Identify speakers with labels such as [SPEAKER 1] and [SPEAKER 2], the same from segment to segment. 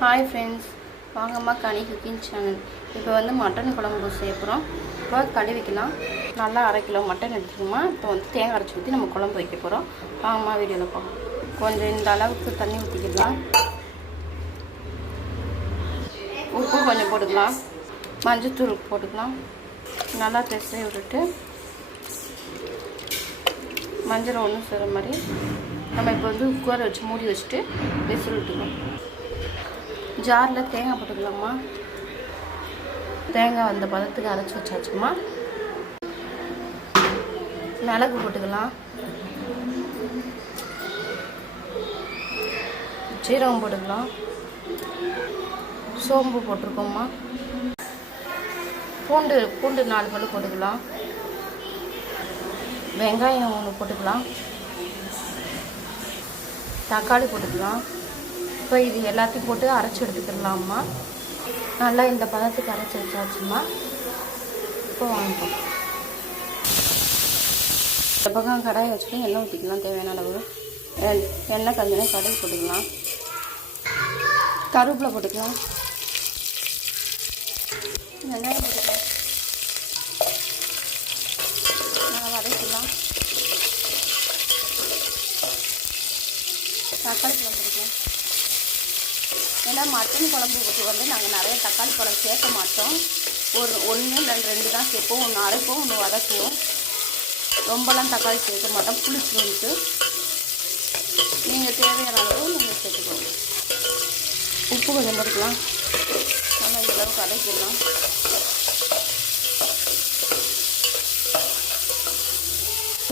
[SPEAKER 1] Hi friends வாங்கம்மா கனி cooking channel இப்போ வந்து மட்டன் குழம்பு செய்ய போகிறோம் இப்போ கழுவிக்கலாம் நல்லா அரை கிலோ மட்டன் எடுத்துக்கோமா இப்போ வந்து தேங்காய் அரைச்சி ஊற்றி நம்ம குழம்பு வைக்க போகிறோம் வாங்கம்மா வீடியோவில் போகலாம். கொஞ்சம் இந்த அளவுக்கு தண்ணி ஊற்றிக்கலாம் உப்பு கொஞ்சம் போட்டுக்கலாம். மஞ்சத்தூள் போட்டுக்கலாம். நல்லா பெசரி விட்டுட்டு மஞ்சள் ஒன்றும் செய்கிற மாதிரி. நம்ம இப்போ வந்து குக்கரை வச்சு மூடி வச்சுட்டு விசில் விட்டுக்கலாம். ஜாரில் தேங்காய் போட்டுக்கலாமா தேங்காய் அந்த பதத்துக்கு அரைச்சி வச்சாச்சுமா மிளகு போட்டுக்கலாம். சீரகம் போட்டுக்கலாம். சோம்பு போட்டிருக்கோம்மா. பூண்டு பூண்டு நாலு பல்லு போட்டுக்கலாம். வெங்காயம் ஒன்று போட்டுக்கலாம். தக்காளி போட்டுக்கலாம். இப்போ இது எல்லாத்தையும் போட்டு அரைச்சி எடுத்துக்கிடலாம்மா நல்லா இந்த பதத்துக்கு அரைச்சி வச்சாச்சுமா இப்போ வாங்கிப்போம். இந்த பக்கம் கடாயை வச்சுட்டு எண்ணெய் ஊற்றிக்கலாம் தேவையான அளவு. எண்- எண்ணெய் கஞ்சினா கடுகு போட்டுக்கலாம். கருவேப்பிலை போட்டுக்கலாம். வெங்காயம் போட்டுக்கலாம். நல்லா வதக்கலாம் தக்காளி பழம் போட்டுக்கலாம். ஏன்னா மட்டன் குழம்புக்கு வந்து நாங்கள் நிறைய தக்காளி பழம் சேர்க்க மாட்டோம். ஒரு ஒன்று இல்லை ரெண்டு தான் சேர்ப்போம். ஒன்று அரைப்போம் ஒன்று வதக்குவோம். ரொம்பலாம் தக்காளி சேர்க்க மாட்டோம். புளிச்சுட்டு நீங்கள் தேவையான அளவு நீங்கள் சேர்த்துக்கோங்க. உப்பு கொஞ்சம் போட்டுக்கலாம். நல்லா இந்த அளவுக்கு அடைக்கலாம்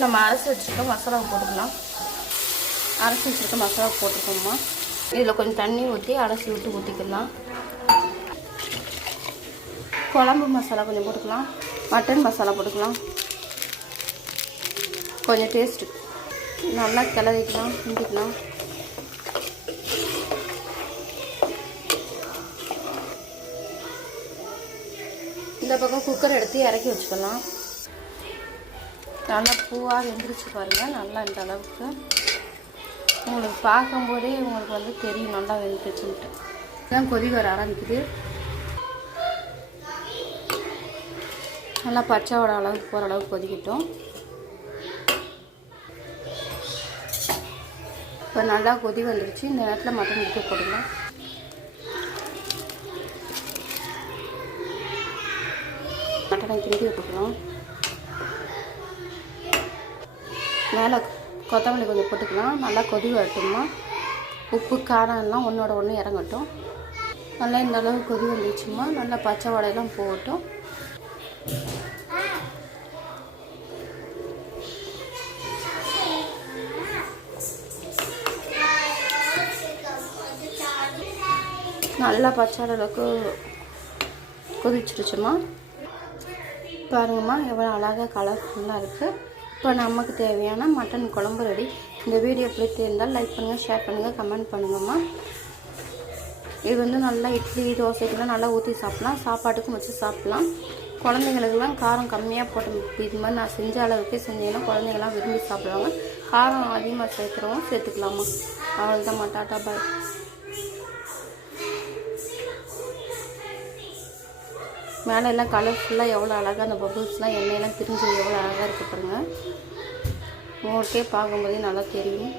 [SPEAKER 1] நம்ம அரைச்சி வச்சுருக்கோம் மசாலாவை போட்டுக்கலாம். அரைச்சி வச்சுருக்க மசாலா போட்டுக்கோம்மா. இதில் கொஞ்சம் தண்ணி ஊற்றி அலசி விட்டு ஊற்றிக்கலாம். குழம்பு மசாலா கொஞ்சம் போட்டுக்கலாம். மட்டன் மசாலா போட்டுக்கலாம். கொஞ்சம் டேஸ்ட்டு நல்லா கிளறிக்கலாம் கிண்டிக்கலாம். இந்த பக்கம் குக்கர் எடுத்து இறக்கி வச்சுக்கலாம். நல்லா பூவாக வெந்துருச்சு பாருங்கள் நல்லா இந்த அளவுக்கு. உங்களுக்கு பார்க்கும்போதே உங்களுக்கு வந்து தெரியும் நல்லா வெந்துச்சுன்ட்டு இதான் கொதி வர ஆரம்பிக்குது. நல்லா பச்சை வர அளவுக்கு போகிற அளவுக்கு கொதிக்கட்டும். இப்போ நல்லா கொதி வந்துடுச்சு இந்த நேரத்தில் மட்டன் எடுத்து போடுங்க மட்டனை கிண்டி விட்டுக்கலாம் மேலே கொத்தமல்லி கொஞ்சம் போட்டுக்கலாம். நல்லா கொதி வரட்டும்மா. உப்பு காரம் எல்லாம் ஒன்றோட ஒன்று இறங்கட்டும். நல்லா இந்த அளவு கொதி வந்துச்சுமா நல்லா பச்சை வடையெல்லாம் போகட்டும். நல்லா பச்சை அளவுக்கு கொதிச்சிருச்சுமா பாருங்கம்மா எவ்வளோ அழகாக கலர்ஃபுல்லாக இருக்குது இப்போ நமக்கு தேவையான மட்டன் குழம்பு ரெடி. இந்த வீடியோ பிடித்திருந்தால் லைக் பண்ணுங்கள் ஷேர் பண்ணுங்கள் கமெண்ட் பண்ணுங்கம்மா. இது வந்து நல்லா இட்லி தோசைக்கெல்லாம் நல்லா ஊற்றி சாப்பிட்லாம். சாப்பாட்டுக்கும் வச்சு சாப்பிட்லாம். குழந்தைங்களுக்கெல்லாம் காரம் கம்மியாக போட்டு இது மாதிரி நான் செஞ்ச அளவுக்கே செஞ்சேன்னா குழந்தைங்களாம் விரும்பி சாப்பிடுவாங்க. காரம் அதிகமாக சேர்க்குறவங்க சேர்த்துக்கலாமா அவ்வளோதான் டாட்டா பாய். மேலே எல்லாம் கலர்ஃபுல்லாக எவ்வளோ அழகாக அந்த பபுள்ஸ்லாம் எண்ணெயெல்லாம் பிரிஞ்சு எவ்வளோ அழகாக இருக்குது பாருங்கள் உங்களுக்கே பார்க்கும்போதே நல்லா தெரியும்.